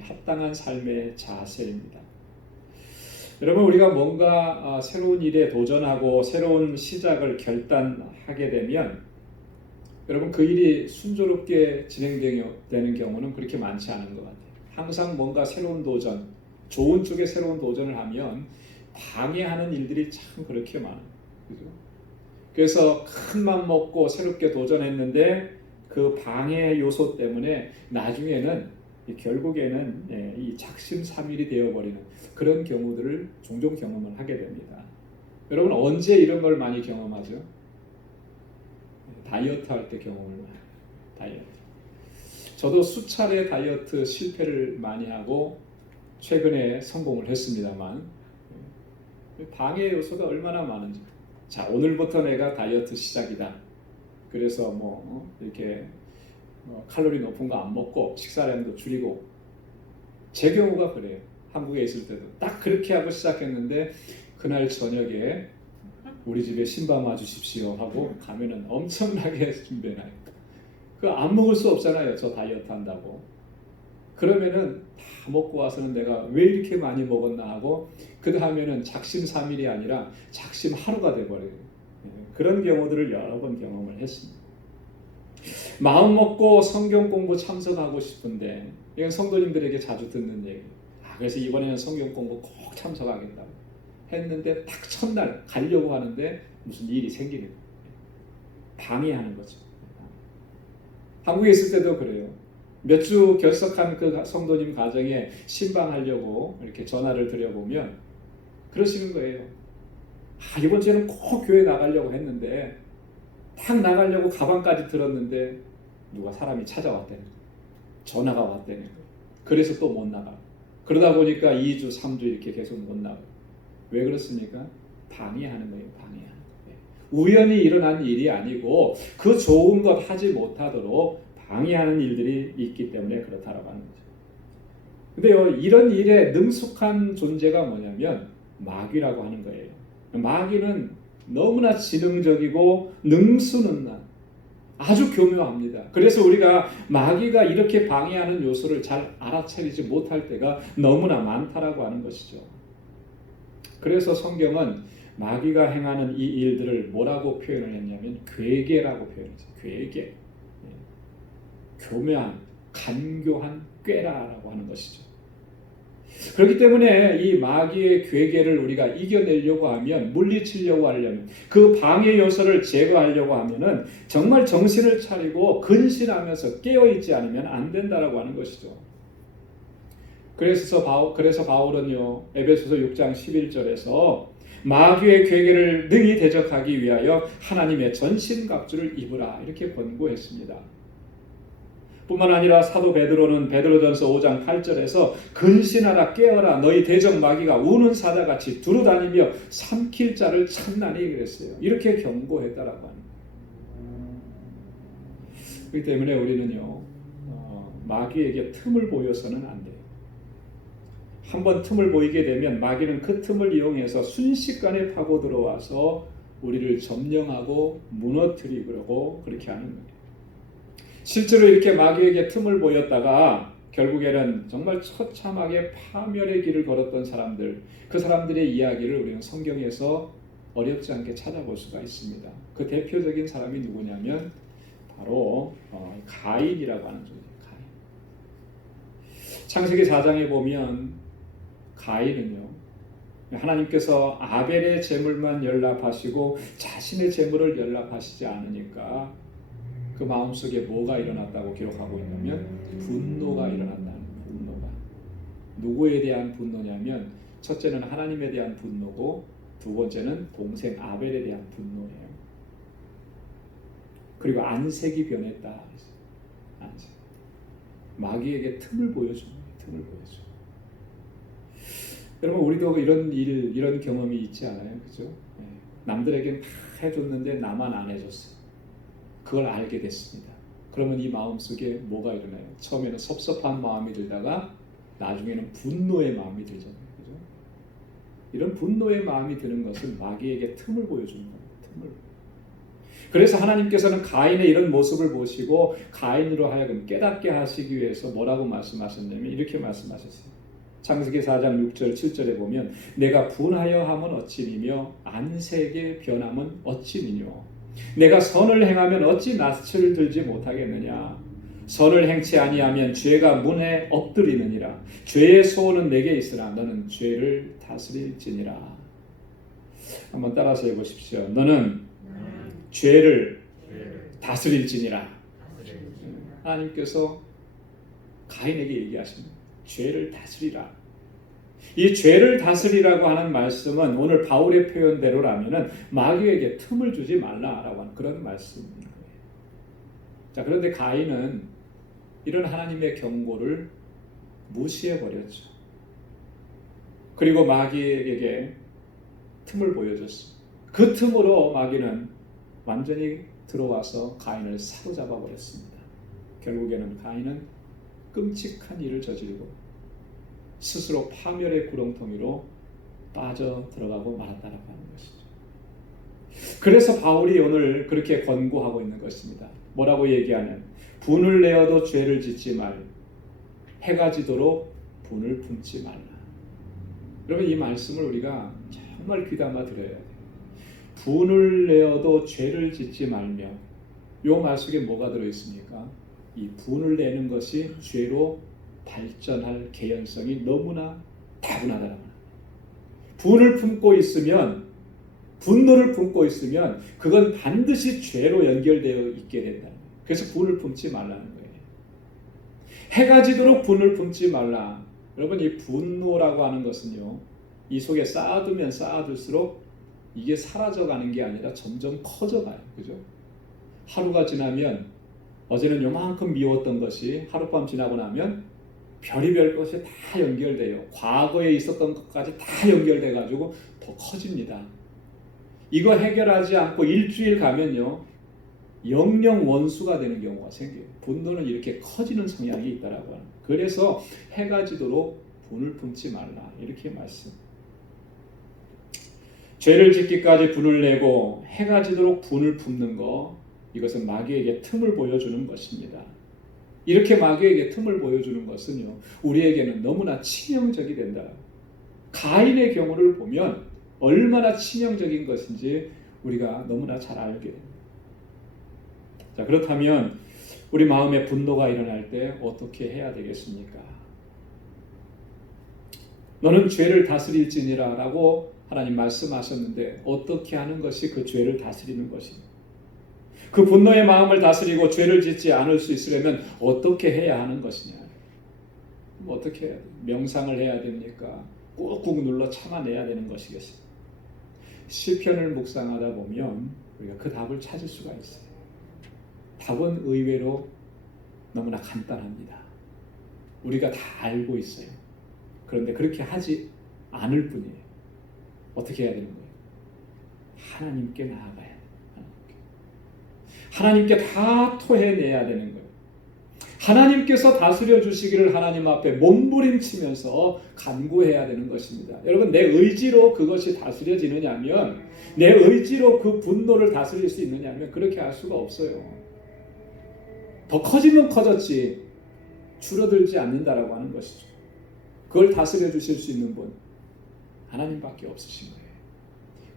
합당한 삶의 자세입니다. 여러분, 우리가 뭔가 새로운 일에 도전하고 새로운 시작을 결단하게 되면 여러분 그 일이 순조롭게 진행되는 경우는 그렇게 많지 않은 것 같아요. 항상 뭔가 새로운 도전, 좋은 쪽에 새로운 도전을 하면 방해하는 일들이 참 그렇게 많아요. 그죠? 그래서 큰 맘 먹고 새롭게 도전했는데 그 방해 요소 때문에 나중에는 결국에는 이 작심삼일이 되어버리는 그런 경우들을 종종 경험을 하게 됩니다. 여러분 언제 이런 걸 많이 경험하죠? 다이어트 할 때 경험을 많이 해요. 다이어트. 저도 수차례 다이어트 실패를 많이 하고 최근에 성공을 했습니다만 방해 요소가 얼마나 많은지. 자, 오늘부터 내가 다이어트 시작이다. 그래서 이렇게 칼로리 높은 거 안 먹고 식사량도 줄이고, 제 경우가 그래요. 한국에 있을 때도 딱 그렇게 하고 시작했는데 그날 저녁에 우리 집에 신방 와주십시오 하고 가면은 엄청나게 준비해놔요. 그거 안 먹을 수 없잖아요. 저 다이어트 한다고. 그러면은 다 먹고 와서는 내가 왜 이렇게 많이 먹었나 하고, 그 다음에는 작심삼일이 아니라 작심하루가 돼버려요. 그런 경우들을 여러 번 경험을 했습니다. 마음 먹고 성경 공부 참석하고 싶은데, 이건 성도님들에게 자주 듣는 얘기예요. 그래서 이번에는 성경 공부 꼭 참석하겠다고 했는데 딱 첫날 가려고 하는데 무슨 일이 생기는 거예요. 방해하는 거죠. 한국에 있을 때도 그래요. 몇 주 결석한 그 성도님 가정에 신방하려고 이렇게 전화를 드려보면 그러시는 거예요. 이번 주에는 꼭 교회 나가려고 했는데, 딱 나가려고 가방까지 들었는데 누가 사람이 찾아왔대요. 전화가 왔대요. 그래서 또 못 나가. 그러다 보니까 2주, 3주 이렇게 계속 못 나가. 왜 그렇습니까? 방해하는 거예요. 방해하는 거예요. 우연히 일어난 일이 아니고 그 좋은 것 하지 못하도록 방해하는 일들이 있기 때문에 그렇다라고 하는 거죠. 근데요, 이런 일에 능숙한 존재가 뭐냐면 마귀라고 하는 거예요. 마귀는 너무나 지능적이고 능수능란, 아주 교묘합니다. 그래서 우리가 마귀가 이렇게 방해하는 요소를 잘 알아차리지 못할 때가 너무나 많다라고 하는 것이죠. 그래서 성경은 마귀가 행하는 이 일들을 뭐라고 표현을 했냐면 괴계라고 표현했어요. 괴계. 교묘한, 간교한 꾀라라고 하는 것이죠. 그렇기 때문에 이 마귀의 괴계를 우리가 이겨내려고 하면, 물리치려고 하려면, 그 방해 요소를 제거하려고 하면은 정말 정신을 차리고 근신하면서 깨어있지 않으면 안 된다라고 하는 것이죠. 그래서 바울은요, 에베소서 6장 11절에서 마귀의 괴계를 능히 대적하기 위하여 하나님의 전신갑주를 입으라 이렇게 권고했습니다. 뿐만 아니라 사도 베드로는 베드로전서 5장 8절에서 근신하라 깨어라 너희 대적 마귀가 우는 사자같이 두루다니며 삼킬 자를 찾나니 그랬어요. 이렇게 경고했다라고 하는 거예요. 그렇기 때문에 우리는요, 마귀에게 틈을 보여서는 안 돼요. 한번 틈을 보이게 되면 마귀는 그 틈을 이용해서 순식간에 파고 들어와서 우리를 점령하고 무너뜨리려고 그렇게 하는 거예요. 실제로 이렇게 마귀에게 틈을 보였다가 결국에는 정말 처참하게 파멸의 길을 걸었던 사람들, 그 사람들의 이야기를 우리는 성경에서 어렵지 않게 찾아볼 수가 있습니다. 그 대표적인 사람이 누구냐면 바로 가인이라고 하는 존재예요. 가인. 창세기 4장에 보면 가인은요, 하나님께서 아벨의 제물만 연락하시고 자신의 제물을 연락하시지 않으니까 그 마음속에 뭐가 일어났다고 기록하고 있냐면 분노가 일어난다는, 분노가. 누구에 대한 분노냐면 첫째는 하나님에 대한 분노고 두 번째는 동생 아벨에 대한 분노예요. 그리고 안색이 변했다. 안색. 마귀에게 틈을 보여줘. 틈을 보여줘. 여러분, 우리도 이런 경험이 있지 않아요? 그죠? 남들에겐 다 해줬는데 나만 안 해줬어. 그걸 알게 됐습니다. 그러면 이 마음속에 뭐가 일어나요? 처음에는 섭섭한 마음이 들다가 나중에는 분노의 마음이 들잖아요. 그죠? 이런 분노의 마음이 드는 것은 마귀에게 틈을 보여주는 거예요. 틈을. 그래서 하나님께서는 가인의 이런 모습을 보시고 가인으로 하여금 깨닫게 하시기 위해서 뭐라고 말씀하셨냐면 이렇게 말씀하셨어요. 창세기 4장 6절 7절에 보면 내가 분하여 함은 어찌니며 안색의 변함은 어찌니뇨. 내가 선을 행하면 어찌 낯을 들지 못하겠느냐. 선을 행치 아니하면 죄가 문에 엎드리느니라. 죄의 소원은 내게 있으나 너는 죄를 다스릴지니라. 한번 따라서 해보십시오. 너는 죄를 다스릴지니라. 하나님께서 가인에게 얘기하십니다. 죄를 다스리라. 이 죄를 다스리라고 하는 말씀은 오늘 바울의 표현대로라면은 마귀에게 틈을 주지 말라라고 하는 그런 말씀인 거예요. 자, 그런데 가인은 이런 하나님의 경고를 무시해 버렸죠. 그리고 마귀에게 틈을 보여줬습니다. 그 틈으로 마귀는 완전히 들어와서 가인을 사로잡아 버렸습니다. 결국에는 가인은 끔찍한 일을 저지르고 스스로 파멸의 구렁텅이로 빠져 들어가고 말았다라고 하는 것이죠. 그래서 바울이 오늘 그렇게 권고하고 있는 것입니다. 뭐라고 얘기하는? 분을 내어도 죄를 짓지 말, 해가 지도록 분을 품지 말라. 여러분, 이 말씀을 우리가 정말 귀담아 들어야 돼요. 분을 내어도 죄를 짓지 말며, 이 말 속에 뭐가 들어있습니까? 이 분을 내는 것이 죄로 발전할 개연성이 너무나 다분하다는 거예요. 분을 품고 있으면, 분노를 품고 있으면 그건 반드시 죄로 연결되어 있게 된다는 거예요. 그래서 분을 품지 말라는 거예요. 해가 지도록 분을 품지 말라. 여러분, 이 분노라고 하는 것은요, 이 속에 쌓아두면 쌓아둘수록 이게 사라져가는 게 아니라 점점 커져가요. 그죠? 하루가 지나면, 어제는 요만큼 미웠던 것이 하룻밤 지나고 나면 별의별 것이 다 연결돼요. 과거에 있었던 것까지 다 연결돼가지고 더 커집니다. 이거 해결하지 않고 일주일 가면요, 영영 원수가 되는 경우가 생겨요. 분노는 이렇게 커지는 성향이 있다라고 하는 거예요. 그래서 해가 지도록 분을 품지 말라, 이렇게 말씀. 죄를 짓기까지 분을 내고 해가 지도록 분을 품는 거, 이것은 마귀에게 틈을 보여주는 것입니다. 이렇게 마귀에게 틈을 보여주는 것은요, 우리에게는 너무나 치명적이 된다. 가인의 경우를 보면 얼마나 치명적인 것인지 우리가 너무나 잘 알게 됩니다. 자, 그렇다면 우리 마음에 분노가 일어날 때 어떻게 해야 되겠습니까? 너는 죄를 다스릴지니라 라고 하나님 말씀하셨는데, 어떻게 하는 것이 그 죄를 다스리는 것입니까? 그 분노의 마음을 다스리고 죄를 짓지 않을 수 있으려면 어떻게 해야 하는 것이냐? 어떻게 해야 돼요? 명상을 해야 됩니까? 꾹꾹 눌러 참아내야 되는 것이겠습니다. 시편을 묵상하다 보면 우리가 그 답을 찾을 수가 있어요. 답은 의외로 너무나 간단합니다. 우리가 다 알고 있어요. 그런데 그렇게 하지 않을 뿐이에요. 어떻게 해야 되는 거예요? 하나님께 나아가야 돼요. 하나님께 다 토해내야 되는 거예요. 하나님께서 다스려 주시기를 하나님 앞에 몸부림치면서 간구해야 되는 것입니다. 여러분, 내 의지로 그것이 다스려지느냐면, 내 의지로 그 분노를 다스릴 수 있느냐면 그렇게 할 수가 없어요. 더 커지면 커졌지 줄어들지 않는다라고 하는 것이죠. 그걸 다스려 주실 수 있는 분 하나님밖에 없으신 거예요.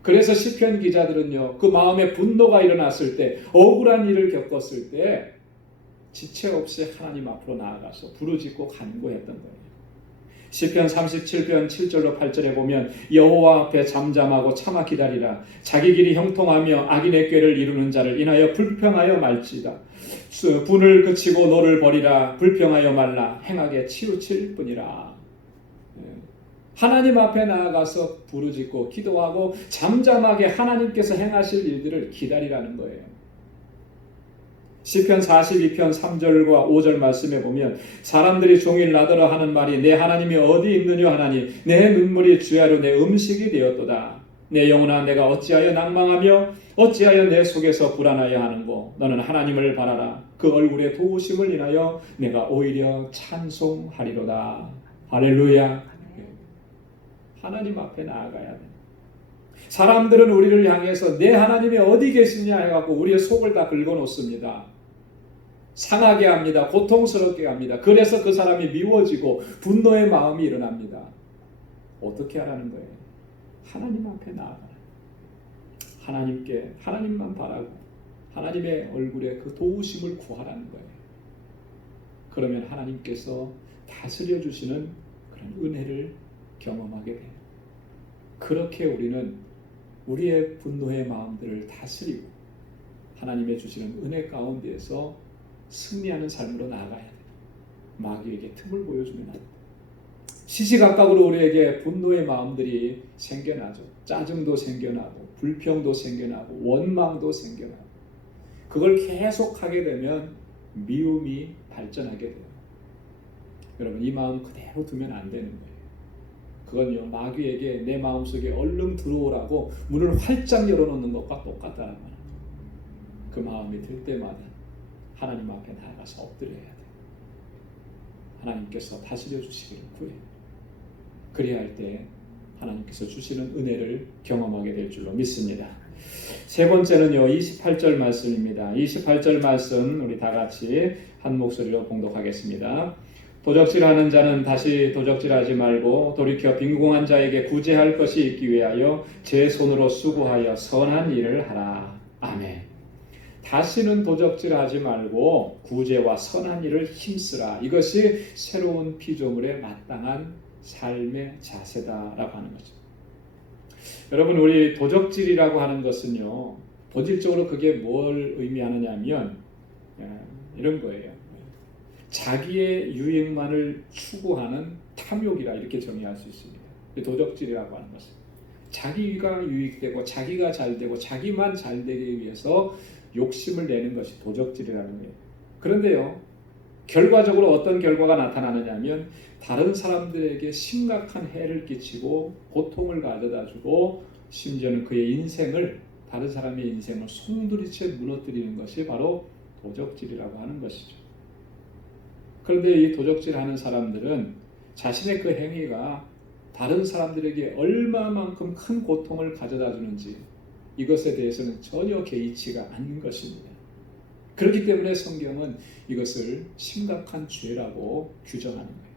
그래서 시편 기자들은요, 그 마음에 분노가 일어났을 때, 억울한 일을 겪었을 때 지체 없이 하나님 앞으로 나아가서 부르짖고 간구했던 거예요. 시편 37편 7절로 8절에 보면, 여호와 앞에 잠잠하고 참아 기다리라. 자기 길이 형통하며 악인의 꾀를 이루는 자를 인하여 불평하여 말지다. 분을 그치고 노를 버리라. 불평하여 말라. 행하게 치우칠 뿐이라. 하나님 앞에 나아가서 부르짖고 기도하고 잠잠하게 하나님께서 행하실 일들을 기다리라는 거예요. 시편 42편 3절과 5절 말씀에 보면, 사람들이 종일 나더러 하는 말이 내 하나님이 어디 있느냐 하나니 내 눈물이 주야로 내 음식이 되었도다. 내 영혼아, 내가 어찌하여 낭망하며 어찌하여 내 속에서 불안하여 하는고. 너는 하나님을 바라라. 그 얼굴의 도우심을 인하여 내가 오히려 찬송하리로다. 할렐루야. 하나님 앞에 나아가야 돼. 사람들은 우리를 향해서 내 하나님이 어디 계시냐 해갖고 우리의 속을 다 긁어놓습니다. 상하게 합니다. 고통스럽게 합니다. 그래서 그 사람이 미워지고 분노의 마음이 일어납니다. 어떻게 하라는 거예요? 하나님 앞에 나아가라. 하나님께, 하나님만 바라고 하나님의 얼굴에 그 도우심을 구하라는 거예요. 그러면 하나님께서 다스려 주시는 그런 은혜를 경험하게 돼요. 그렇게 우리는 우리의 분노의 마음들을 다스리고 하나님의 주시는 은혜 가운데에서 승리하는 삶으로 나아가야 돼요. 마귀에게 틈을 보여주면 안 돼요. 시시각각으로 우리에게 분노의 마음들이 생겨나죠. 짜증도 생겨나고 불평도 생겨나고 원망도 생겨나고, 그걸 계속하게 되면 미움이 발전하게 돼요. 여러분, 이 마음 그대로 두면 안 되는 거예요. 그건요, 마귀에게 내 마음속에 얼른 들어오라고 문을 활짝 열어놓는 것과 똑같다는 거예요. 그 마음이 들 때마다 하나님 앞에 나아가서 엎드려야 돼. 하나님께서 다스려 주시기를 구해. 그래야 할 때 하나님께서 주시는 은혜를 경험하게 될 줄로 믿습니다. 세 번째는요, 28절 말씀입니다. 28절 말씀 우리 다 같이 한 목소리로 봉독하겠습니다. 도적질하는 자는 다시 도적질하지 말고 돌이켜 빈궁한 자에게 구제할 것이 있기 위하여 제 손으로 수고하여 선한 일을 하라. 아멘. 다시는 도적질하지 말고 구제와 선한 일을 힘쓰라. 이것이 새로운 피조물에 마땅한 삶의 자세다라고 하는 거죠. 여러분, 우리 도적질이라고 하는 것은요, 본질적으로 그게 뭘 의미하느냐면 이런 거예요. 자기의 유익만을 추구하는 탐욕이라 이렇게 정의할 수 있습니다. 도적질이라고 하는 것은 자기가 유익되고 자기가 잘되고 자기만 잘되기 위해서 욕심을 내는 것이 도적질이라는 거예요. 그런데요, 결과적으로 어떤 결과가 나타나느냐 하면 다른 사람들에게 심각한 해를 끼치고 고통을 가져다주고 심지어는 그의 인생을, 다른 사람의 인생을 송두리째 무너뜨리는 것이 바로 도적질이라고 하는 것이죠. 그런데 이 도적질하는 사람들은 자신의 그 행위가 다른 사람들에게 얼마만큼 큰 고통을 가져다 주는지 이것에 대해서는 전혀 개의치가 않는 것입니다. 그렇기 때문에 성경은 이것을 심각한 죄라고 규정하는 거예요.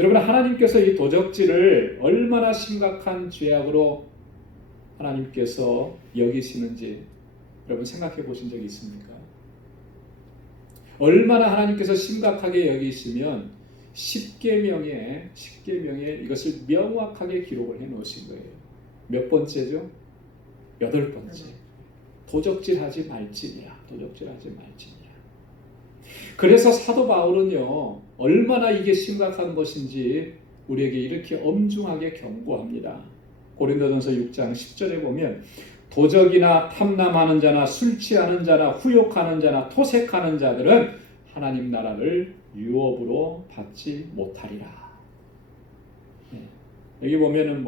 여러분, 하나님께서 이 도적질을 얼마나 심각한 죄악으로 하나님께서 여기시는지 여러분 생각해 보신 적이 있습니까? 얼마나 하나님께서 심각하게 여기시면 10계명에 이것을 명확하게 기록을 해 놓으신 거예요. 몇 번째죠? 8번째. 도적질하지 말지니라. 도적질하지 말지니라. 그래서 사도 바울은요, 얼마나 이게 심각한 것인지 우리에게 이렇게 엄중하게 경고합니다. 고린도전서 6장 10절에 보면 도적이나 탐남하는 자나 술 취하는 자나 후욕하는 자나 토색하는 자들은 하나님 나라를 유업으로 받지 못하리라. 여기 보면은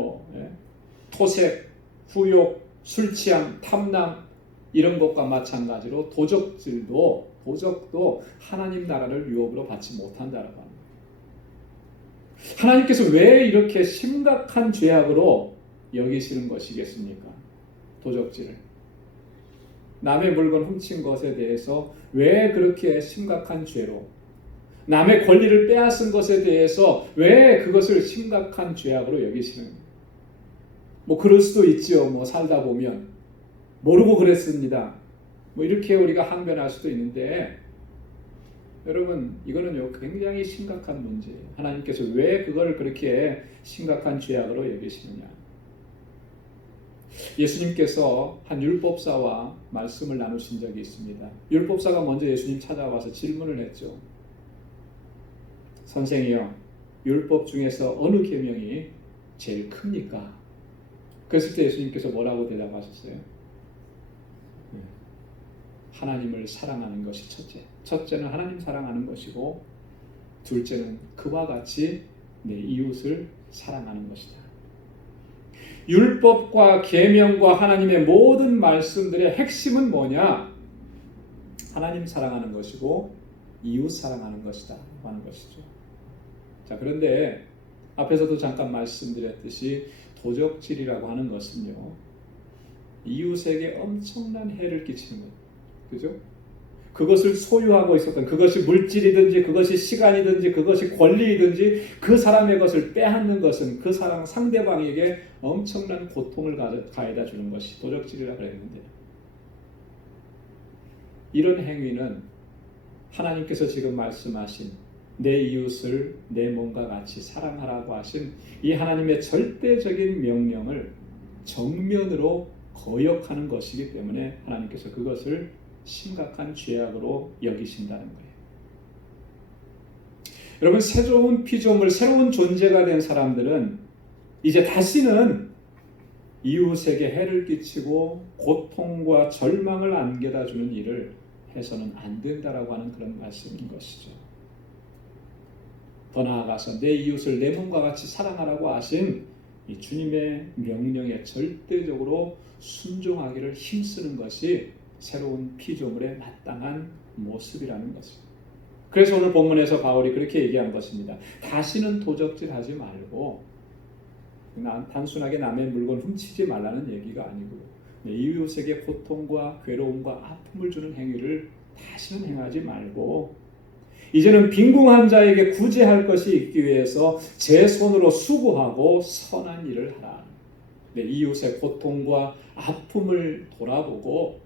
토색, 후욕, 술 취함, 탐남 이런 것과 마찬가지로 도적도 하나님 나라를 유업으로 받지 못한다라고 합니다. 하나님께서 왜 이렇게 심각한 죄악으로 여기시는 것이겠습니까? 도적질을. 남의 물건 훔친 것에 대해서 왜 그렇게 심각한 죄로, 남의 권리를 빼앗은 것에 대해서 왜 그것을 심각한 죄악으로 여기시는, 그럴 수도 있지요. 살다 보면 모르고 그랬습니다. 이렇게 우리가 항변할 수도 있는데, 여러분, 이거는요 굉장히 심각한 문제예요. 하나님께서 왜 그걸 그렇게 심각한 죄악으로 여기시느냐? 예수님께서 한 율법사와 말씀을 나누신 적이 있습니다. 율법사가 먼저 예수님 찾아와서 질문을 했죠. 선생이요, 율법 중에서 어느 계명이 제일 큽니까? 그랬을 때 예수님께서 뭐라고 대답하셨어요? 하나님을 사랑하는 것이 첫째. 첫째는 하나님 사랑하는 것이고, 둘째는 그와 같이 내 이웃을 사랑하는 것이다. 율법과 계명과 하나님의 모든 말씀들의 핵심은 뭐냐? 하나님 사랑하는 것이고 이웃 사랑하는 것이다 하는 것이죠. 자, 그런데 앞에서도 잠깐 말씀드렸듯이 도적질이라고 하는 것은요, 이웃에게 엄청난 해를 끼치는 거예요. 그죠? 그것을 소유하고 있었던, 그것이 물질이든지 그것이 시간이든지 그것이 권리이든지 그 사람의 것을 빼앗는 것은 그 사람 상대방에게 엄청난 고통을 가해다 주는 것이 도적질이라고 그랬는데, 이런 행위는 하나님께서 지금 말씀하신 내 이웃을 내 몸과 같이 사랑하라고 하신 이 하나님의 절대적인 명령을 정면으로 거역하는 것이기 때문에 하나님께서 그것을 심각한 죄악으로 여기신다는 거예요. 여러분, 새로운 피조물, 새로운 존재가 된 사람들은 이제 다시는 이웃에게 해를 끼치고 고통과 절망을 안겨다 주는 일을 해서는 안 된다라고 하는 그런 말씀인 것이죠. 더 나아가서 내 이웃을 내 몸과 같이 사랑하라고 하신 이 주님의 명령에 절대적으로 순종하기를 힘쓰는 것이 새로운 피조물에 마땅한 모습이라는 것입니다. 그래서 오늘 본문에서 바울이 그렇게 얘기한 것입니다. 다시는 도적질하지 말고 단순하게 남의 물건 훔치지 말라는 얘기가 아니고요. 이웃에게 고통과 괴로움과 아픔을 주는 행위를 다시는 행하지 말고 이제는 빈궁한 자에게 구제할 것이 있기 위해서 제 손으로 수고하고 선한 일을 하라. 내 이웃의 고통과 아픔을 돌아보고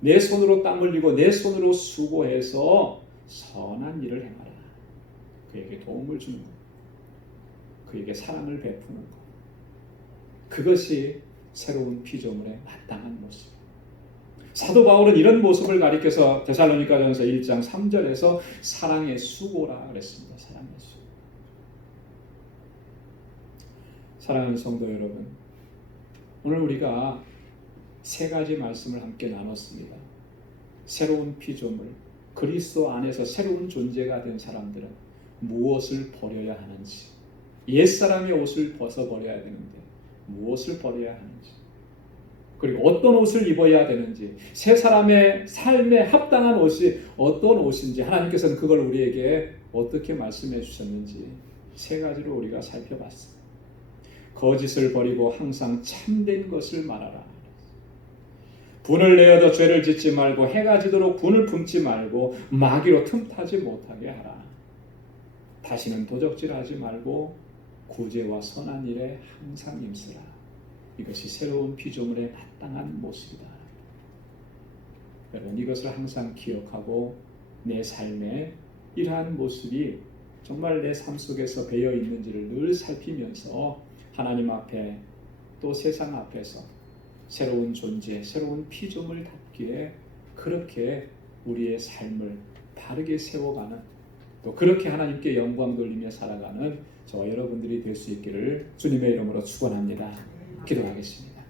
내 손으로 땀 흘리고 내 손으로 수고해서 선한 일을 행하라. 그에게 도움을 주는 것, 그에게 사랑을 베푸는 것, 그것이 새로운 피조물의 마땅한 모습. 사도 바울은 이런 모습을 가리켜서 데살로니가전서 1장 3절에서 사랑의 수고라 그랬습니다. 사랑의 수고. 사랑하는 성도 여러분, 오늘 우리가 세 가지 말씀을 함께 나눴습니다. 새로운 피조물, 그리스도 안에서 새로운 존재가 된 사람들은 무엇을 버려야 하는지, 옛사람의 옷을 벗어버려야 되는데 무엇을 버려야 하는지, 그리고 어떤 옷을 입어야 되는지, 새 사람의 삶에 합당한 옷이 어떤 옷인지 하나님께서는 그걸 우리에게 어떻게 말씀해 주셨는지 세 가지로 우리가 살펴봤습니다. 거짓을 버리고 항상 참된 것을 말하라. 분을 내어도 죄를 짓지 말고 해가 지도록 분을 품지 말고 마귀로 틈타지 못하게 하라. 다시는 도적질하지 말고 구제와 선한 일에 항상 힘쓰라. 이것이 새로운 피조물의 마땅한 모습이다. 여러분, 이것을 항상 기억하고 내 삶에 이러한 모습이 정말 내 삶 속에서 배어 있는지를 늘 살피면서 하나님 앞에 또 세상 앞에서 새로운 존재, 새로운 피조물답게 그렇게 우리의 삶을 바르게 세워가는, 또 그렇게 하나님께 영광 돌리며 살아가는 저와 여러분들이 될 수 있기를 주님의 이름으로 축원합니다. 기도하겠습니다.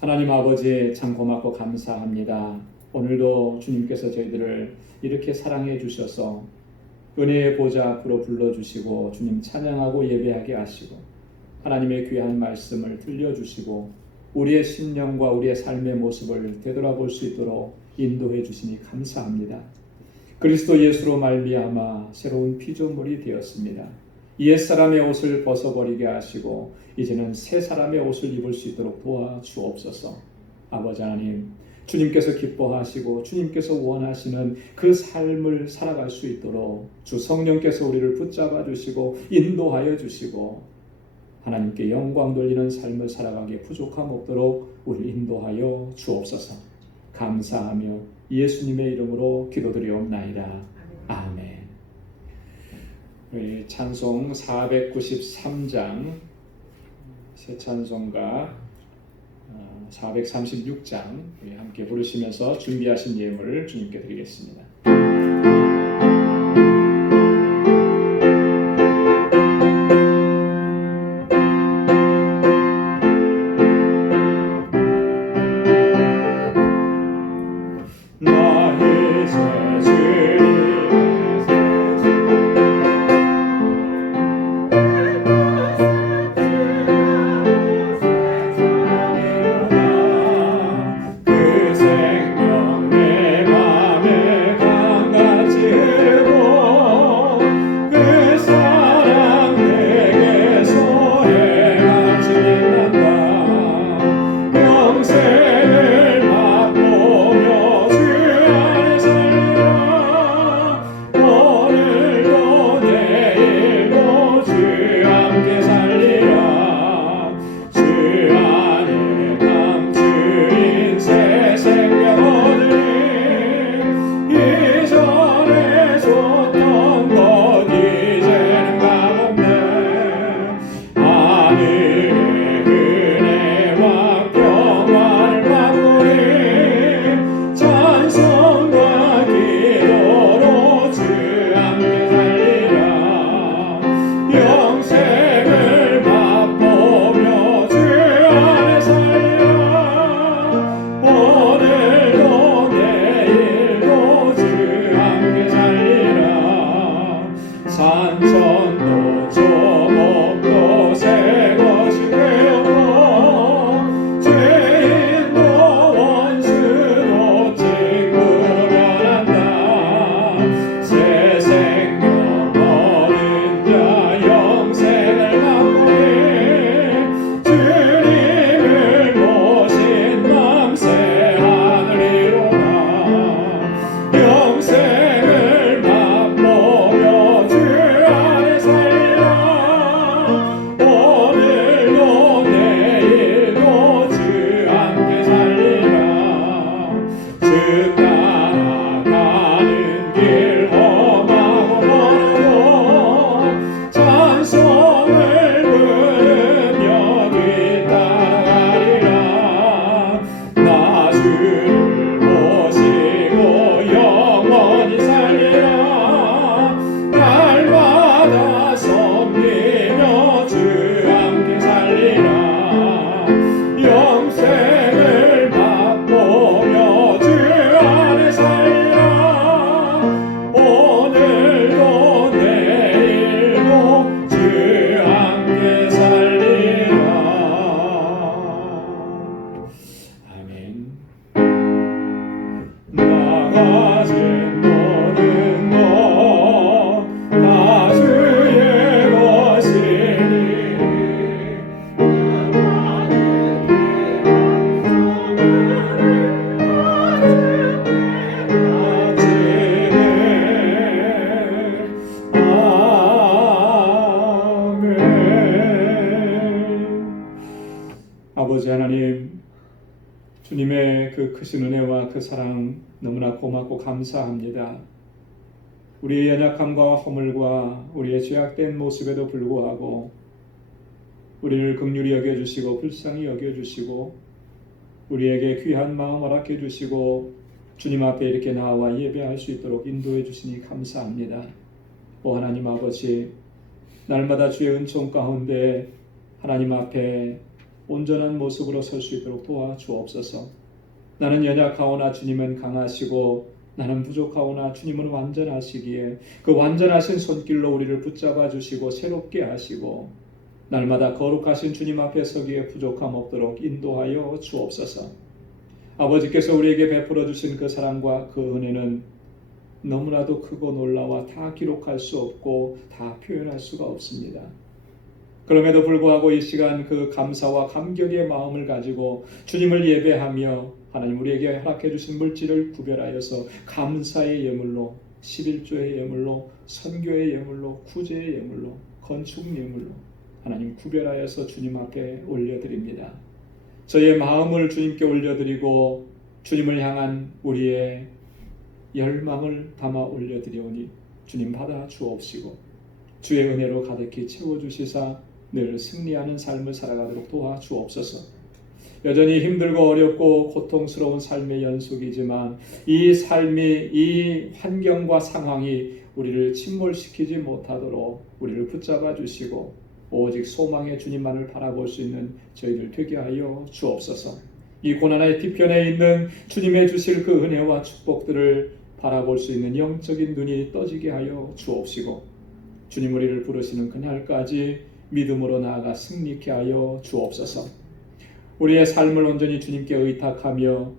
하나님 아버지, 참 고맙고 감사합니다. 오늘도 주님께서 저희들을 이렇게 사랑해 주셔서 은혜의 보좌 앞으로 불러주시고 주님 찬양하고 예배하게 하시고 하나님의 귀한 말씀을 들려주시고 우리의 심령과 우리의 삶의 모습을 되돌아볼 수 있도록 인도해 주시니 감사합니다. 그리스도 예수로 말미암아 새로운 피조물이 되었습니다. 옛사람의 옷을 벗어버리게 하시고 이제는 새 사람의 옷을 입을 수 있도록 도와주옵소서. 아버지 하나님, 주님께서 기뻐하시고 주님께서 원하시는 그 삶을 살아갈 수 있도록 주 성령께서 우리를 붙잡아 주시고 인도하여 주시고 하나님께 영광 돌리는 삶을 살아가기에 부족함 없도록 우리 인도하여 주옵소서. 감사하며 예수님의 이름으로 기도드리옵나이다. 아멘. 우리 찬송 493장 새 찬송가 436장 우리 함께 부르시면서 준비하신 예물을 주님께 드리겠습니다. 주님의 그 크신 은혜와 그 사랑 너무나 고맙고 감사합니다. 우리의 연약함과 허물과 우리의 죄악된 모습에도 불구하고 우리를 긍휼히 여겨주시고 불쌍히 여겨주시고 우리에게 귀한 마음 허락해 주시고 주님 앞에 이렇게 나와 예배할 수 있도록 인도해 주시니 감사합니다. 오 하나님 아버지, 날마다 주의 은총 가운데 하나님 앞에 온전한 모습으로 설 수 있도록 도와주옵소서. 나는 연약하오나 주님은 강하시고 나는 부족하오나 주님은 완전하시기에 그 완전하신 손길로 우리를 붙잡아 주시고 새롭게 하시고 날마다 거룩하신 주님 앞에 서기에 부족함 없도록 인도하여 주옵소서. 아버지께서 우리에게 베풀어 주신 그 사랑과 그 은혜는 너무나도 크고 놀라워 다 기록할 수 없고 다 표현할 수가 없습니다. 그럼에도 불구하고 이 시간 그 감사와 감격의 마음을 가지고 주님을 예배하며 하나님 우리에게 허락해 주신 물질을 구별하여서 감사의 예물로, 11조의 예물로, 선교의 예물로, 구제의 예물로, 건축 예물로 하나님 구별하여서 주님 앞에 올려드립니다. 저의 마음을 주님께 올려드리고 주님을 향한 우리의 열망을 담아 올려드리오니 주님 받아 주옵시고 주의 은혜로 가득히 채워주시사 늘 승리하는 삶을 살아가도록 도와주옵소서. 여전히 힘들고 어렵고 고통스러운 삶의 연속이지만 이 삶이, 이 환경과 상황이 우리를 침몰시키지 못하도록 우리를 붙잡아 주시고 오직 소망의 주님만을 바라볼 수 있는 저희들 되게 하여 주옵소서. 이 고난의 뒤편에 있는 주님의 주실 그 은혜와 축복들을 바라볼 수 있는 영적인 눈이 떠지게 하여 주옵시고 주님 우리를 부르시는 그날까지 믿음으로 나아가 승리케 하여 주옵소서. 우리의 삶을 온전히 주님께 의탁하며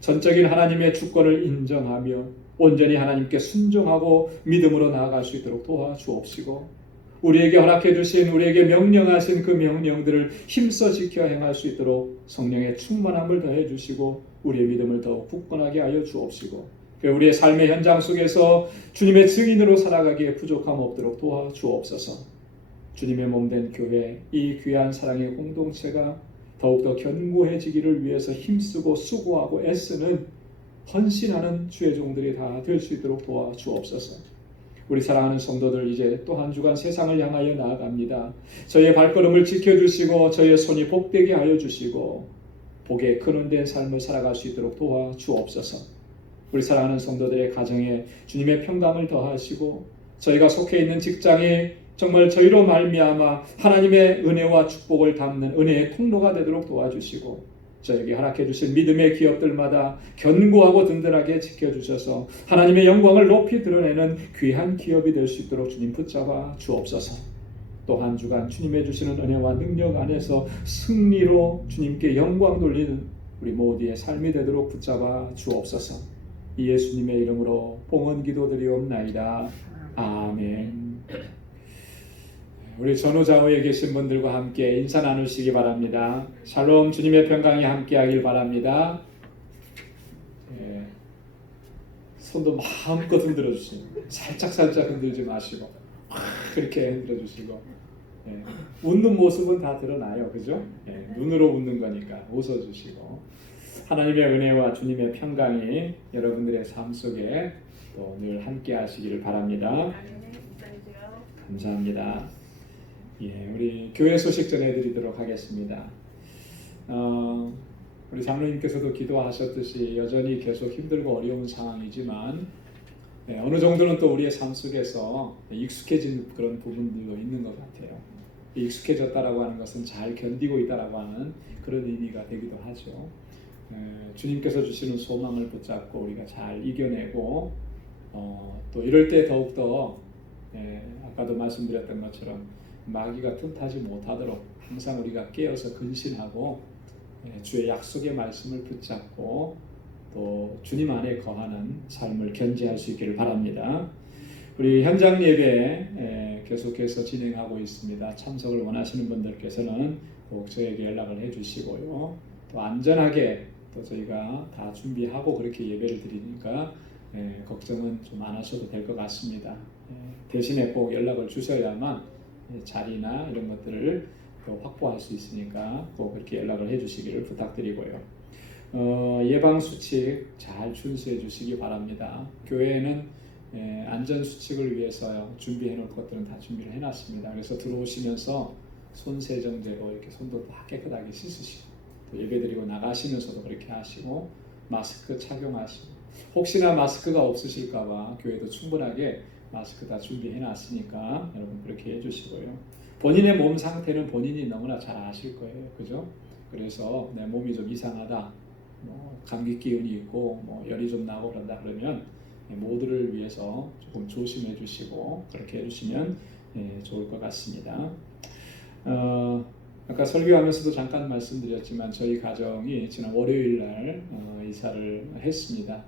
전적인 하나님의 주권을 인정하며 온전히 하나님께 순종하고 믿음으로 나아갈 수 있도록 도와주옵시고 우리에게 허락해 주신 우리에게 명령하신 그 명령들을 힘써 지켜 행할 수 있도록 성령의 충만함을 더해 주시고 우리의 믿음을 더욱 굳건하게 하여 주옵시고 우리의 삶의 현장 속에서 주님의 증인으로 살아가기에 부족함 없도록 도와주옵소서. 주님의 몸된 교회, 이 귀한 사랑의 공동체가 더욱더 견고해지기를 위해서 힘쓰고 수고하고 애쓰는 헌신하는 주의 종들이 다 될 수 있도록 도와주옵소서. 우리 사랑하는 성도들 이제 또 한 주간 세상을 향하여 나아갑니다. 저희의 발걸음을 지켜주시고 저희의 손이 복되게 하여 주시고 복에 근원된 삶을 살아갈 수 있도록 도와주옵소서. 우리 사랑하는 성도들의 가정에 주님의 평강을 더하시고 저희가 속해 있는 직장이 정말 저희로 말미암아 하나님의 은혜와 축복을 담는 은혜의 통로가 되도록 도와주시고 저에게 허락해 주신 믿음의 기업들마다 견고하고 든든하게 지켜주셔서 하나님의 영광을 높이 드러내는 귀한 기업이 될 수 있도록 주님 붙잡아 주옵소서. 또 한 주간 주님의 주시는 은혜와 능력 안에서 승리로 주님께 영광 돌리는 우리 모두의 삶이 되도록 붙잡아 주옵소서. 이 예수님의 이름으로 봉헌 기도드리옵나이다. 아멘. 우리 전후좌우에 계신 분들과 함께 인사 나누시기 바랍니다. 샬롬, 주님의 평강이 함께하길 바랍니다. 예, 손도 마음껏 흔들어 주시고 살짝 흔들지 마시고 그렇게 흔들어 주시고 예, 웃는 모습은 다 드러나요, 그죠? 예, 눈으로 웃는 거니까 웃어 주시고 하나님의 은혜와 주님의 평강이 여러분들의 삶 속에 또 늘 함께하시기를 바랍니다. 감사합니다. 예, 우리 교회 소식 전해드리도록 하겠습니다. 우리 장로님께서도 기도하셨듯이 여전히 계속 힘들고 어려운 상황이지만 어느 정도는 또 우리의 삶 속에서 익숙해진 그런 부분들도 있는 것 같아요. 익숙해졌다라고 하는 것은 잘 견디고 있다라고 하는 그런 의미가 되기도 하죠. 주님께서 주시는 소망을 붙잡고 우리가 잘 이겨내고 또 이럴 때 더욱더 아까도 말씀드렸던 것처럼 마귀가 틈타지 못하도록 항상 우리가 깨어서 근신하고 주의 약속의 말씀을 붙잡고 또 주님 안에 거하는 삶을 견지할 수 있기를 바랍니다. 우리 현장 예배 계속해서 진행하고 있습니다. 참석을 원하시는 분들께서는 꼭 저에게 연락을 해주시고요. 또 안전하게 또 저희가 다 준비하고 그렇게 예배를 드리니까 걱정은 좀 안 하셔도 될 것 같습니다. 대신에 꼭 연락을 주셔야만 자리나 이런 것들을 또 확보할 수 있으니까 꼭 그렇게 연락을 해주시기를 부탁드리고요. 예방 수칙 잘 준수해 주시기 바랍니다. 교회에는 안전 수칙을 위해서 준비해 놓을 것들은 다 준비를 해놨습니다. 그래서 들어오시면서 손 세정제로 이렇게 손도 다 깨끗하게 씻으시고, 또 예배드리고 나가시면서도 그렇게 하시고, 마스크 착용하시고, 혹시나 마스크가 없으실까봐 교회도 충분하게 마스크 다 준비해 놨으니까 여러분 그렇게 해주시고요. 본인의 몸 상태는 본인이 너무나 잘 아실 거예요, 그죠? 그래서 내 몸이 좀 이상하다, 감기 기운이 있고 열이 좀 나고 그런다 그러면 모두를 위해서 조금 조심해 주시고 그렇게 해주시면 좋을 것 같습니다. 아까 설교하면서도 잠깐 말씀드렸지만 저희 가정이 지난 월요일 날 이사를 했습니다.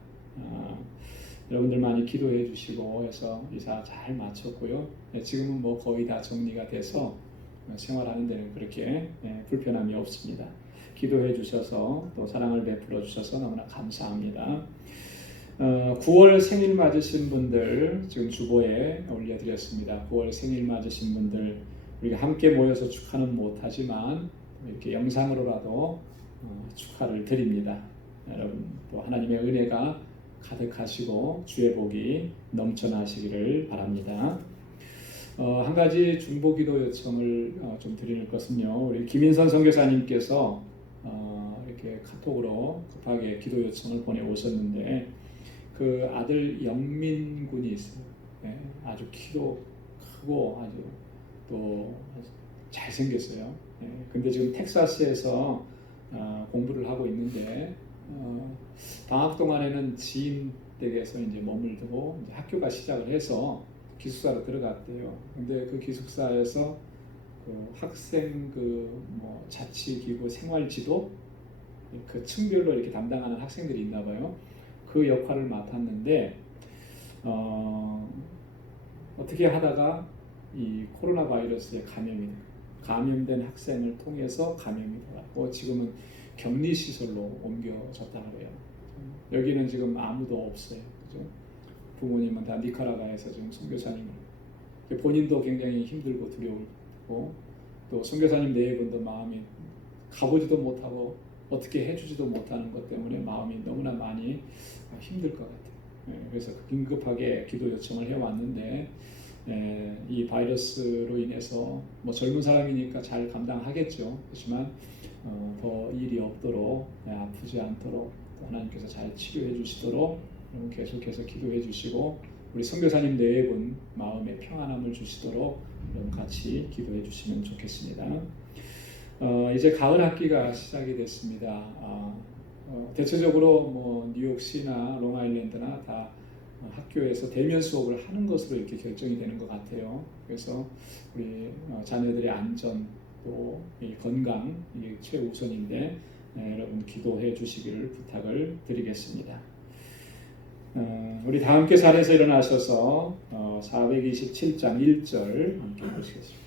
여러분들 많이 기도해 주시고 해서 이사 잘 마쳤고요. 지금은 거의 다 정리가 돼서 생활하는 데는 그렇게 불편함이 없습니다. 기도해 주셔서 또 사랑을 베풀어 주셔서 너무나 감사합니다. 9월 생일 맞으신 분들 지금 주보에 올려드렸습니다. 9월 생일 맞으신 분들 우리가 함께 모여서 축하는 못하지만 이렇게 영상으로라도 축하를 드립니다. 여러분 또 하나님의 은혜가 가득하시고 주의 복이 넘쳐나시기를 바랍니다. 한 가지 중보기도 요청을 좀 드리는 것은요. 우리 김인선 선교사님께서 이렇게 카톡으로 급하게 기도 요청을 보내오셨는데 그 아들 영민 군이 있어요. 아주 키도 크고 아주 또 잘생겼어요. 근데 지금 텍사스에서 공부를 하고 있는데 방학 동안에는 지인 댁에서 이제 머물고 이제 학교가 시작을 해서 기숙사로 들어갔대요. 근데 그 기숙사에서 그 학생 자치기구 생활지도 그 층별로 이렇게 담당하는 학생들이 있나 봐요. 그 역할을 맡았는데 어떻게 하다가 이 코로나 바이러스에 감염된 학생을 통해서 감염이 되었고 지금은 격리시설로 옮겨졌다 그래요. 여기는 지금 아무도 없어요. 그죠? 부모님은 다 니카라과에서 지금 선교사님을 본인도 굉장히 힘들고 두려울고 또 선교사님 네 분도 마음이 가보지도 못하고 어떻게 해주지도 못하는 것 때문에 마음이 너무나 많이 힘들 것 같아요. 그래서 긴급하게 기도 요청을 해왔는데 이 바이러스로 인해서 젊은 사람이니까 잘 감당하겠죠. 그렇지만 더 일이 없도록 아프지 않도록 또 하나님께서 잘 치료해 주시도록 계속해서 기도해 주시고 우리 선교사님 네 분 마음의 평안함을 주시도록 같이 기도해 주시면 좋겠습니다. 이제 가을 학기가 시작이 됐습니다. 대체적으로 뉴욕시나 롱아일랜드나 다 학교에서 대면 수업을 하는 것으로 이렇게 결정이 되는 것 같아요. 그래서 우리 자녀들의 안전 또 건강 이게 최우선인데 여러분 기도해 주시기를 부탁을 드리겠습니다. 우리 다 함께 자리에서 일어나셔서 427장 1절 함께 보시겠습니다.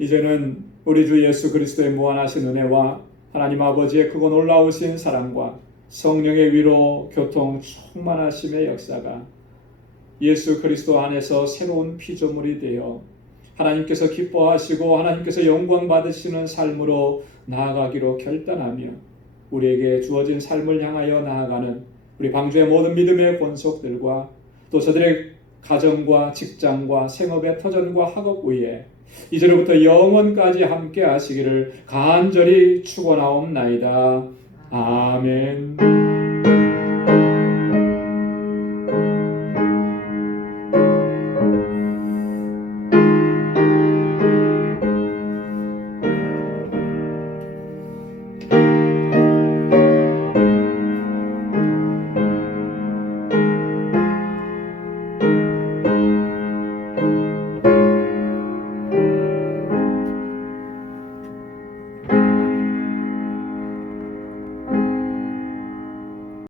이제는 우리 주 예수 그리스도의 무한하신 은혜와 하나님 아버지의 크고 놀라우신 사랑과 성령의 위로 교통 충만하심의 역사가 예수 그리스도 안에서 새로운 피조물이 되어 하나님께서 기뻐하시고 하나님께서 영광 받으시는 삶으로 나아가기로 결단하며 우리에게 주어진 삶을 향하여 나아가는 우리 방주의 모든 믿음의 권속들과 또 저들의 가정과 직장과 생업의 터전과 학업 위에 이제로부터 영원까지 함께 하시기를 간절히 축원하옵나이다. 아멘.